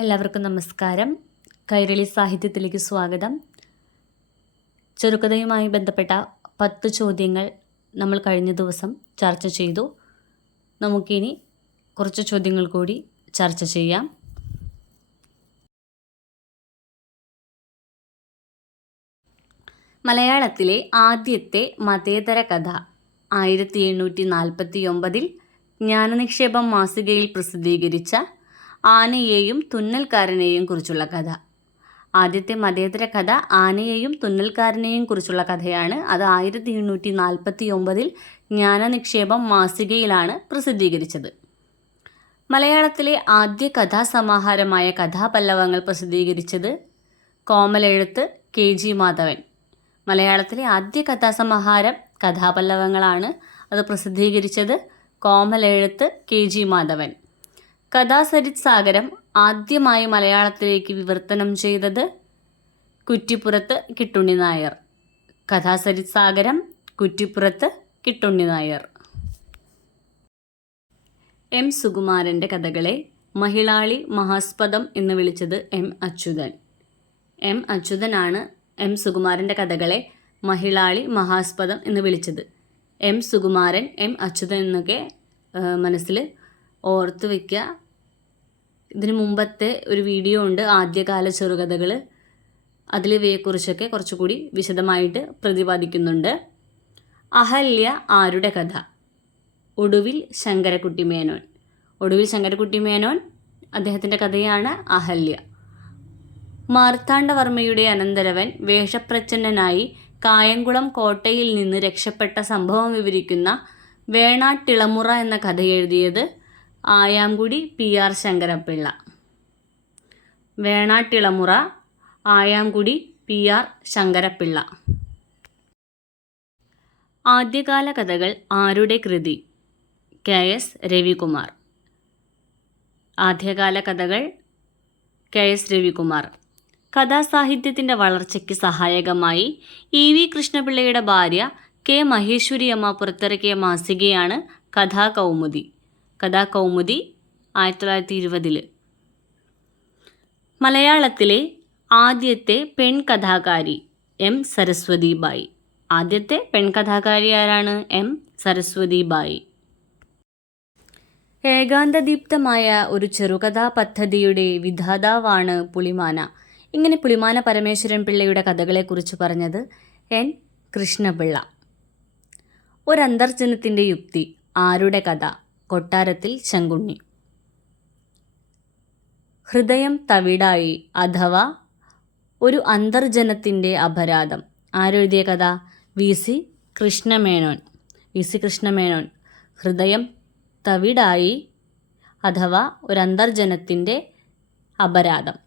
എല്ലാവർക്കും നമസ്കാരം. കൈരളി സാഹിത്യത്തിലേക്ക് സ്വാഗതം. ചെറുകഥയുമായി ബന്ധപ്പെട്ട 10 ചോദ്യങ്ങൾ നമ്മൾ കഴിഞ്ഞ ദിവസം ചർച്ച ചെയ്തു. നമുക്കിനി കുറച്ച് ചോദ്യങ്ങൾ കൂടി ചർച്ച ചെയ്യാം. മലയാളത്തിലെ ആദ്യത്തെ മതേതര കഥ 1749 ജ്ഞാനനിക്ഷേപം മാസികയിൽ പ്രസിദ്ധീകരിച്ച ആനയെയും തുന്നൽക്കാരനെയും കുറിച്ചുള്ള കഥ. ആദ്യത്തെ മതേതര കഥ ആനയെയും തുന്നൽക്കാരനെയും കുറിച്ചുള്ള കഥയാണ്. അത് 1749 ജ്ഞാനനിക്ഷേപം മാസികയിലാണ് പ്രസിദ്ധീകരിച്ചത്. മലയാളത്തിലെ ആദ്യ കഥാസമാഹാരമായ കഥാപല്ലവങ്ങൾ പ്രസിദ്ധീകരിച്ചത് കോമലെഴുത്ത് KG മാധവൻ. മലയാളത്തിലെ ആദ്യ കഥാസമാഹാരം കഥാപല്ലവങ്ങളാണ്. അത് പ്രസിദ്ധീകരിച്ചത് കോമലെഴുത്ത് KG മാധവൻ. കഥാസരിത് സാഗരം ആദ്യമായി മലയാളത്തിലേക്ക് വിവർത്തനം ചെയ്തത് കുറ്റിപ്പുറത്ത് കിട്ടുണ്ണി നായർ. കഥാസരിത് സാഗരം കുറ്റിപ്പുറത്ത് കിട്ടുണ്ണി നായർ. M. സുകുമാരൻ്റെ കഥകളെ മഹിളാളി മഹാസ്പദം എന്ന് വിളിച്ചത് M. അച്യുതൻ. M. അച്യുതനാണ് M. സുകുമാരൻ്റെ കഥകളെ മഹിളാളി മഹാസ്പദം എന്ന് വിളിച്ചത്. M. സുകുമാരൻ, M. അച്യുതൻ എന്നൊക്കെ മനസ്സിൽ ഓർത്ത് വയ്ക്കുക. ഇതിനു മുമ്പത്തെ ഒരു വീഡിയോ ഉണ്ട്, ആദ്യകാല ചെറുകഥകൾ. അതിൽ ഇവയെക്കുറിച്ചൊക്കെ കുറച്ചുകൂടി വിശദമായിട്ട് പ്രതിപാദിക്കുന്നുണ്ട്. അഹല്യ ആരുടെ കഥ? ഒടുവിൽ ശങ്കരക്കുട്ടി മേനോൻ. ഒടുവിൽ ശങ്കരക്കുട്ടി മേനോൻ അദ്ദേഹത്തിൻ്റെ കഥയാണ് അഹല്യ. മാർത്താണ്ഡവർമ്മയുടെ അനന്തരവൻ വേഷപ്രച്ഛന്നനായി കായംകുളം കോട്ടയിൽ നിന്ന് രക്ഷപ്പെട്ട സംഭവം വിവരിക്കുന്ന വേണാട്ടിളമുറ എന്ന കഥ എഴുതിയത് ആയാംകുടി PR ശങ്കരപ്പിള്ള. വേണാട്ടിളമുറ, ആയാംകുടി PR ശങ്കരപ്പിള്ള. ആദ്യകാല കഥകൾ ആരുടെ കൃതി? KS രവികുമാർ. ആദ്യകാല കഥകൾ KS രവികുമാർ. കഥാസാഹിത്യത്തിൻ്റെ വളർച്ചയ്ക്ക് സഹായകമായി EV കൃഷ്ണപിള്ളയുടെ ഭാര്യ K. മഹേശ്വരിയമ്മ പുറത്തിറക്കിയ മാസികയാണ് കഥാകൗമുദി. കഥാകൗമുദി 1920. മലയാളത്തിലെ ആദ്യത്തെ പെൺകഥാകാരി M. സരസ്വതി ബായി. ആദ്യത്തെ പെൺകഥാകാരി ആരാണ്? M. സരസ്വതി ബായി. ഏകാന്തദീപ്തമായ ഒരു ചെറുകഥാ പദ്ധതിയുടെ വിധാതാവാണ് പുളിമാന. ഇങ്ങനെ പുളിമാന പരമേശ്വരൻ പിള്ളയുടെ കഥകളെക്കുറിച്ച് പറഞ്ഞത് N. കൃഷ്ണപിള്ള. ഒരന്തർജനത്തിൻ്റെ യുക്തി ആരുടെ കഥ? കൊട്ടാരത്തിൽ ശങ്കുണ്ണി. ഹൃദയം തവിടായി അഥവാ ഒരു അന്തർജനത്തിൻ്റെ അപരാധം ആരെഴുതിയ കഥ? VC കൃഷ്ണമേനോൻ. VC കൃഷ്ണമേനോൻ. ഹൃദയം തവിടായി അഥവാ ഒരു അന്തർജനത്തിൻ്റെ അപരാധം.